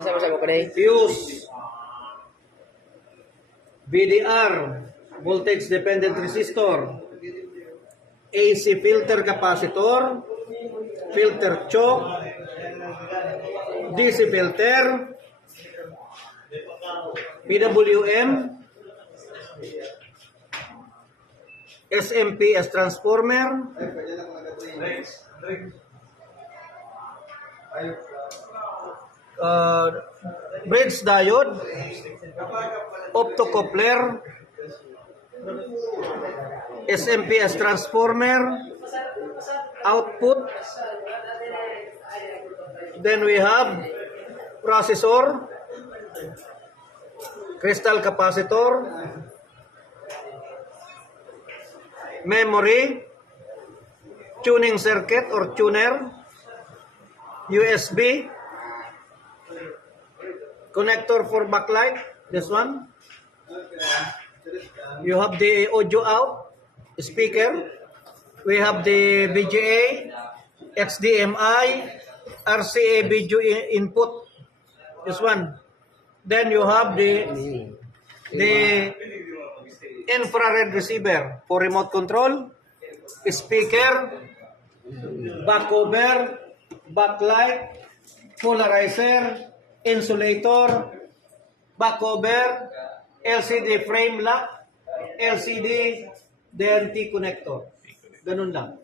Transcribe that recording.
Sama-sama ko na Fuse, BDR, voltage dependent resistor, AC filter capacitor, filter choke, DC filter, PWM, SMPS transformer, bridge diode, optocoupler, SMPS transformer, output. Then we have processor, crystal capacitor, memory, tuning circuit or tuner, USB, connector for backlight, this one. You have the audio out, speaker. We have the VGA, HDMI, RCA video input, this one. Then you have the infrared receiver for remote control, speaker, back cover, backlight, polarizer, insulator, back cover, LCD frame lock, LCD, then T connector. Ganun lang.